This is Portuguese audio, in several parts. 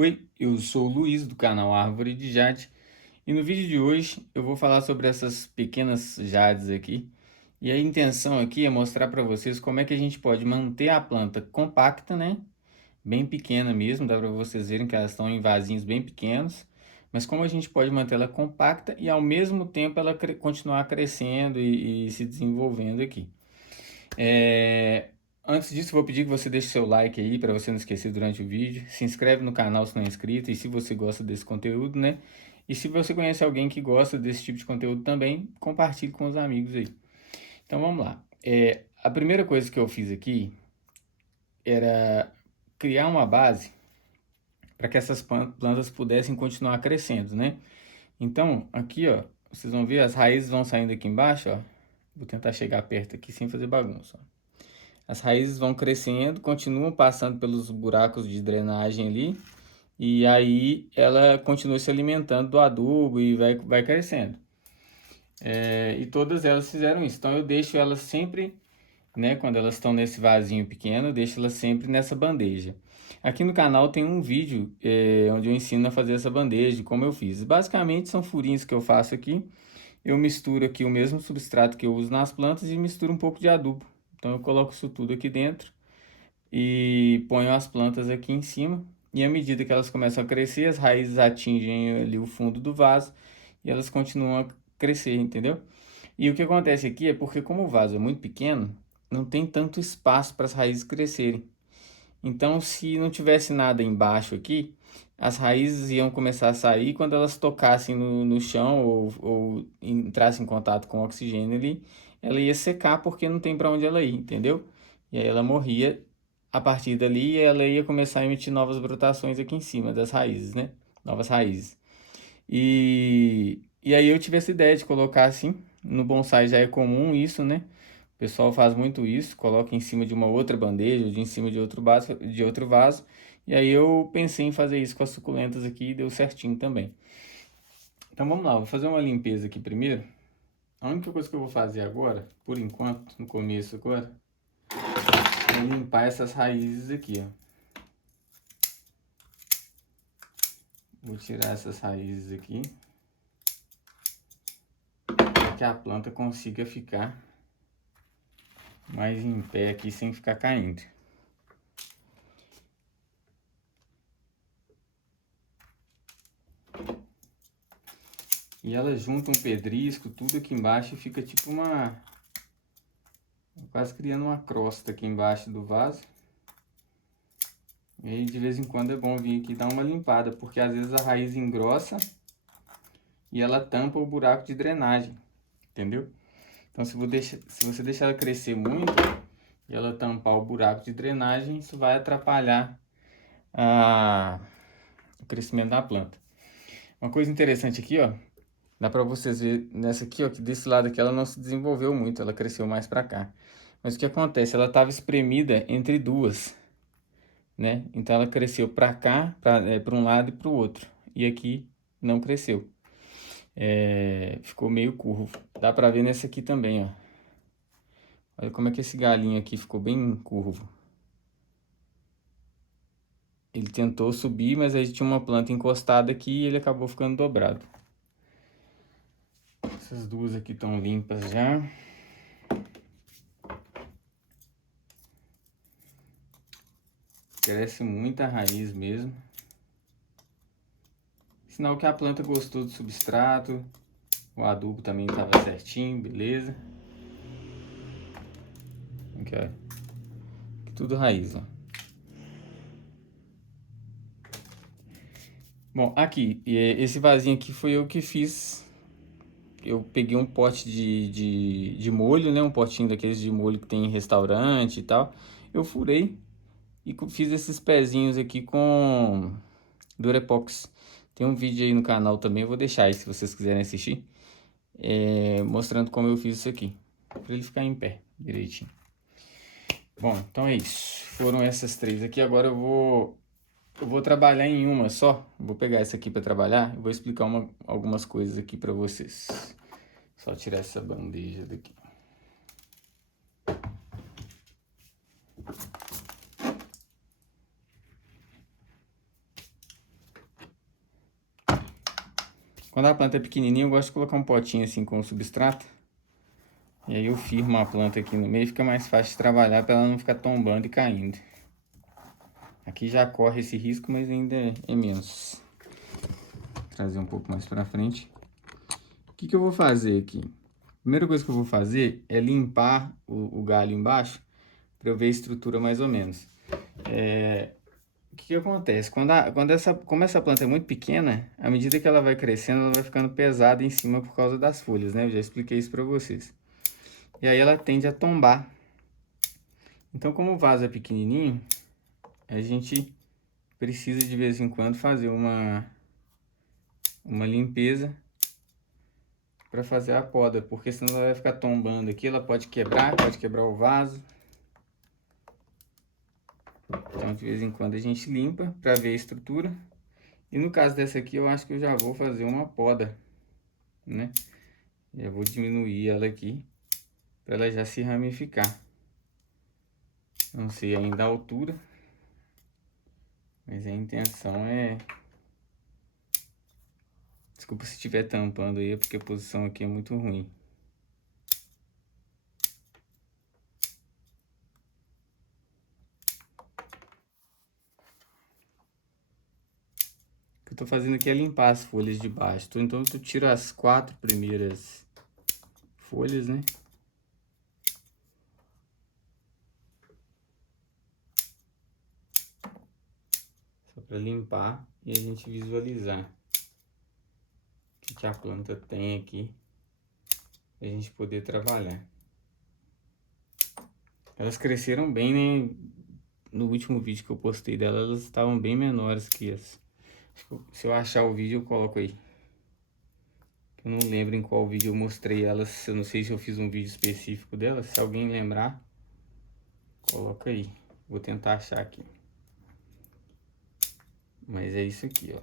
Oi, eu sou o Luiz do canal Árvore de Jade e no vídeo de hoje eu vou falar sobre essas pequenas jades aqui. E a intenção aqui é mostrar para vocês como é que a gente pode manter a planta compacta, né? Bem pequena mesmo, dá para vocês verem que elas estão em vasinhos bem pequenos. Mas como a gente pode manter ela compacta e ao mesmo tempo ela continuar crescendo e se desenvolvendo aqui. Antes disso, vou pedir que você deixe seu like aí para você não esquecer durante o vídeo. Se inscreve no canal se não é inscrito e se você gosta desse conteúdo, né? E se você conhece alguém que gosta desse tipo de conteúdo também, compartilhe com os amigos aí. Então vamos lá. A primeira coisa que eu fiz aqui era criar uma base para que essas plantas pudessem continuar crescendo, né? Então aqui, ó, vocês vão ver as raízes vão saindo aqui embaixo, ó. Vou tentar chegar perto aqui sem fazer bagunça, ó. As raízes vão crescendo, continuam passando pelos buracos de drenagem ali, e aí ela continua se alimentando do adubo e vai crescendo. E todas elas fizeram isso. Então eu deixo elas sempre, né, quando elas estão nesse vasinho pequeno, eu deixo elas sempre nessa bandeja. Aqui no canal tem um vídeo onde eu ensino a fazer essa bandeja, como eu fiz. Basicamente são furinhos que eu faço aqui. Eu misturo aqui o mesmo substrato que eu uso nas plantas e misturo um pouco de adubo. Então eu coloco isso tudo aqui dentro e ponho as plantas aqui em cima. E à medida que elas começam a crescer, as raízes atingem ali o fundo do vaso e elas continuam a crescer, entendeu? E o que acontece aqui é porque como o vaso é muito pequeno, não tem tanto espaço para as raízes crescerem. Então, se não tivesse nada embaixo aqui, as raízes iam começar a sair quando elas tocassem no chão ou entrassem em contato com o oxigênio ali, ela ia secar porque não tem para onde ela ir, entendeu? E aí ela morria a partir dali e ela ia começar a emitir novas brotações aqui em cima das raízes, né? Novas raízes. E aí eu tive essa ideia de colocar assim. No bonsai já é comum isso, né? O pessoal faz muito isso, coloca em cima de uma outra bandeja, ou de em cima de outro vaso. E aí eu pensei em fazer isso com as suculentas aqui e deu certinho também. Então vamos lá, vou fazer uma limpeza aqui primeiro. A única coisa que eu vou fazer agora, por enquanto, no começo agora, é limpar essas raízes aqui, ó. Vou tirar essas raízes aqui, para que a planta consiga ficar mais em pé aqui sem ficar caindo. E ela junta um pedrisco, tudo aqui embaixo e fica tipo quase criando uma crosta aqui embaixo do vaso. E aí de vez em quando é bom vir aqui dar uma limpada, porque às vezes a raiz engrossa e ela tampa o buraco de drenagem, entendeu? Então se você deixar ela crescer muito e ela tampar o buraco de drenagem, isso vai atrapalhar o crescimento da planta. Uma coisa interessante aqui, ó, dá para vocês ver nessa aqui, ó, que desse lado aqui ela não se desenvolveu muito, ela cresceu mais para cá. Mas o que acontece? Ela estava espremida entre duas, né? Então ela cresceu para cá, para um lado e para o outro. E aqui não cresceu. Ficou meio curvo. Dá para ver nessa aqui também, ó. Olha como é que esse galinho aqui ficou bem curvo. Ele tentou subir, mas aí tinha uma planta encostada aqui e ele acabou ficando dobrado. Essas duas aqui estão limpas já. Cresce muita raiz mesmo. Sinal que a planta gostou do substrato. O adubo também estava certinho, beleza. Aqui, ó. Aqui tudo raiz, ó. Bom, aqui, esse vasinho aqui foi eu que fiz. Eu peguei um pote de molho, né? Um potinho daqueles de molho que tem em restaurante e tal. Eu furei e fiz esses pezinhos aqui com Durepox. Tem um vídeo aí no canal também, eu vou deixar aí se vocês quiserem assistir. Mostrando como eu fiz isso aqui. Para ele ficar em pé direitinho. Bom, então é isso. Foram essas três aqui. Agora eu vou trabalhar em uma só. Vou pegar essa aqui para trabalhar. Eu vou explicar algumas coisas aqui para vocês. Só tirar essa bandeja daqui. Quando a planta é pequenininha, eu gosto de colocar um potinho assim com substrato. E aí eu firmo a planta aqui no meio, fica mais fácil de trabalhar para ela não ficar tombando e caindo. Aqui já corre esse risco, mas ainda é menos. Vou trazer um pouco mais para frente. O que eu vou fazer aqui? A primeira coisa que eu vou fazer é limpar o galho embaixo para eu ver a estrutura mais ou menos. O que acontece? Como essa planta é muito pequena, à medida que ela vai crescendo, ela vai ficando pesada em cima por causa das folhas, né? Eu já expliquei isso para vocês. E aí ela tende a tombar. Então, como o vaso é pequenininho, a gente precisa de vez em quando fazer uma limpeza para fazer a poda, porque senão ela vai ficar tombando aqui, ela pode quebrar o vaso. Então, de vez em quando a gente limpa para ver a estrutura. E no caso dessa aqui, eu acho que eu já vou fazer uma poda, né? Já vou diminuir ela aqui para ela já se ramificar. Não sei ainda a altura, mas a intenção é... Desculpa se estiver tampando aí, porque a posição aqui é muito ruim. O que eu tô fazendo aqui é limpar as folhas de baixo. Então eu tiro as 4 primeiras folhas, né? Só para limpar e a gente visualizar o que a planta tem aqui, pra gente poder trabalhar. Elas cresceram bem, né? No último vídeo que eu postei dela, elas estavam bem menores que as... Se eu achar o vídeo, eu coloco aí. Eu não lembro em qual vídeo eu mostrei elas. Eu não sei se eu fiz um vídeo específico delas. Se alguém lembrar, coloca aí. Vou tentar achar aqui. Mas é isso aqui, ó.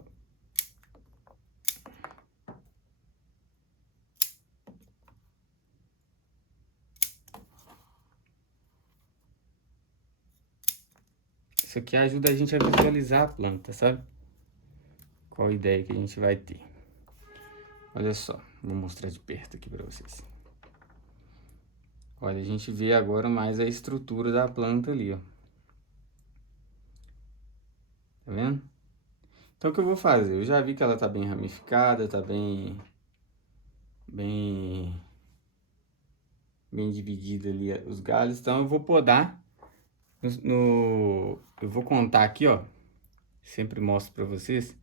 Isso aqui ajuda a gente a visualizar a planta, sabe? Qual a ideia que a gente vai ter. Olha só, vou mostrar de perto aqui para vocês. Olha, a gente vê agora mais a estrutura da planta ali, ó. Tá vendo? Então o que eu vou fazer? Eu já vi que ela tá bem ramificada, tá bem dividida ali os galhos. Então eu vou podar eu vou contar aqui, ó. Sempre mostro para vocês.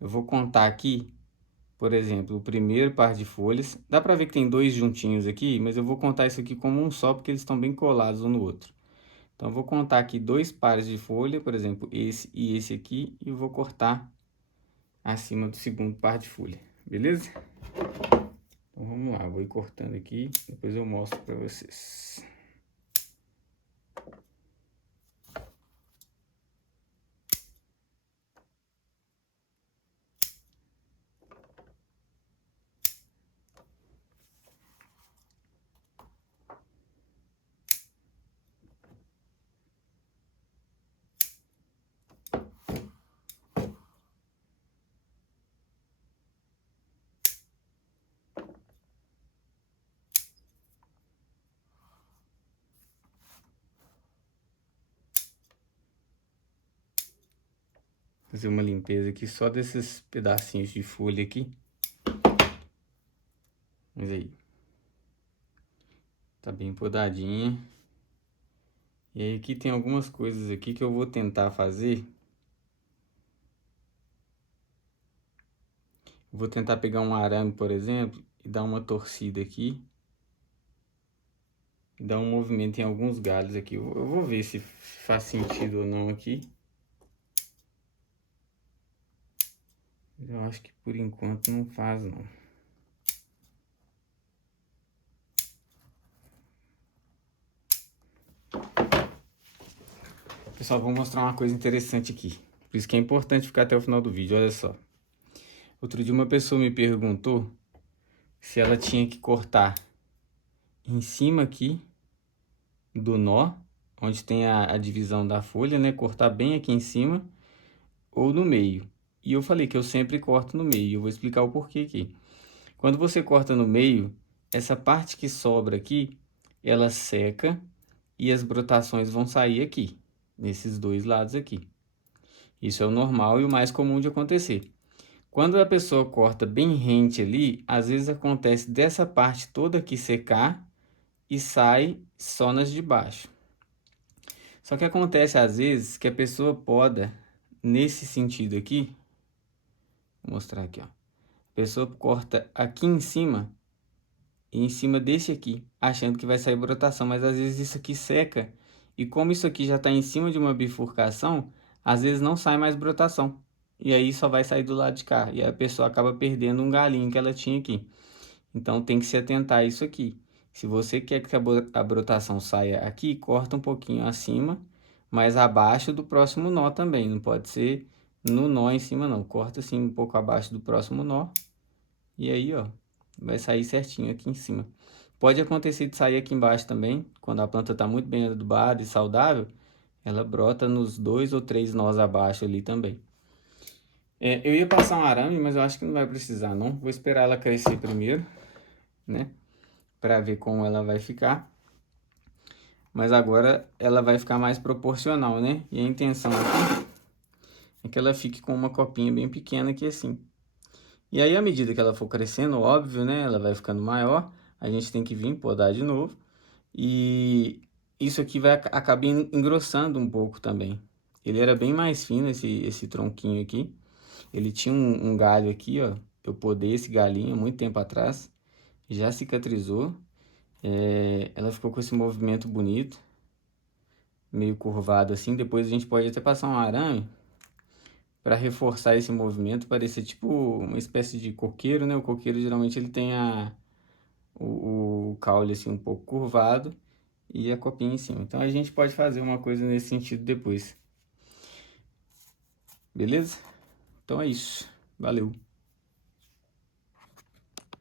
Eu vou contar aqui, por exemplo, o primeiro par de folhas. Dá para ver que tem dois juntinhos aqui, mas eu vou contar isso aqui como um só, porque eles estão bem colados um no outro. Então eu vou contar aqui 2 pares de folha, por exemplo, esse e esse aqui, e eu vou cortar acima do segundo par de folha, beleza? Então vamos lá, vou ir cortando aqui, depois eu mostro para vocês. Fazer uma limpeza aqui só desses pedacinhos de folha aqui. Mas aí, tá bem podadinha. E aí aqui tem algumas coisas aqui que eu vou tentar fazer. Vou tentar pegar um arame, por exemplo, e dar uma torcida aqui. E dar um movimento em alguns galhos aqui. Eu vou ver se faz sentido ou não aqui. Eu acho que por enquanto não faz, não. Pessoal, vou mostrar uma coisa interessante aqui. Por isso que é importante ficar até o final do vídeo, olha só. Outro dia uma pessoa me perguntou se ela tinha que cortar em cima aqui do nó, onde tem a divisão da folha, né? Cortar bem aqui em cima ou no meio. E eu falei que eu sempre corto no meio, eu vou explicar o porquê aqui. Quando você corta no meio, essa parte que sobra aqui, ela seca e as brotações vão sair aqui, nesses dois lados aqui. Isso é o normal e o mais comum de acontecer. Quando a pessoa corta bem rente ali, às vezes acontece dessa parte toda aqui secar e sai só nas de baixo. Só que acontece às vezes que a pessoa poda nesse sentido aqui. Vou mostrar aqui, ó. A pessoa corta aqui em cima e em cima desse aqui, achando que vai sair brotação, mas às vezes isso aqui seca e como isso aqui já está em cima de uma bifurcação, às vezes não sai mais brotação. E aí só vai sair do lado de cá. E a pessoa acaba perdendo um galinho que ela tinha aqui. Então tem que se atentar a isso aqui. Se você quer que a brotação saia aqui, corta um pouquinho acima, mas abaixo do próximo nó também. Não pode ser no nó em cima não. Corta assim um pouco abaixo do próximo nó. E aí, ó, vai sair certinho aqui em cima. Pode acontecer de sair aqui embaixo também, quando a planta está muito bem adubada e saudável, ela brota nos 2 ou 3 nós abaixo ali também. Eu ia passar um arame, mas eu acho que não vai precisar não. Vou esperar ela crescer primeiro, né? Para ver como ela vai ficar. Mas agora ela vai ficar mais proporcional, né? E a intenção aqui é que ela fique com uma copinha bem pequena aqui assim. E aí, à medida que ela for crescendo, óbvio, né? Ela vai ficando maior. A gente tem que vir podar de novo. E isso aqui vai acabar engrossando um pouco também. Ele era bem mais fino, esse tronquinho aqui. Ele tinha um galho aqui, ó. Eu podei esse galinho há muito tempo atrás. Já cicatrizou. Ela ficou com esse movimento bonito. Meio curvado assim. Depois a gente pode até passar um arame para reforçar esse movimento, parecer tipo uma espécie de coqueiro, né? O coqueiro geralmente ele tem o caule assim um pouco curvado e a copinha em cima. Então a gente pode fazer uma coisa nesse sentido depois. Beleza? Então é isso. Valeu!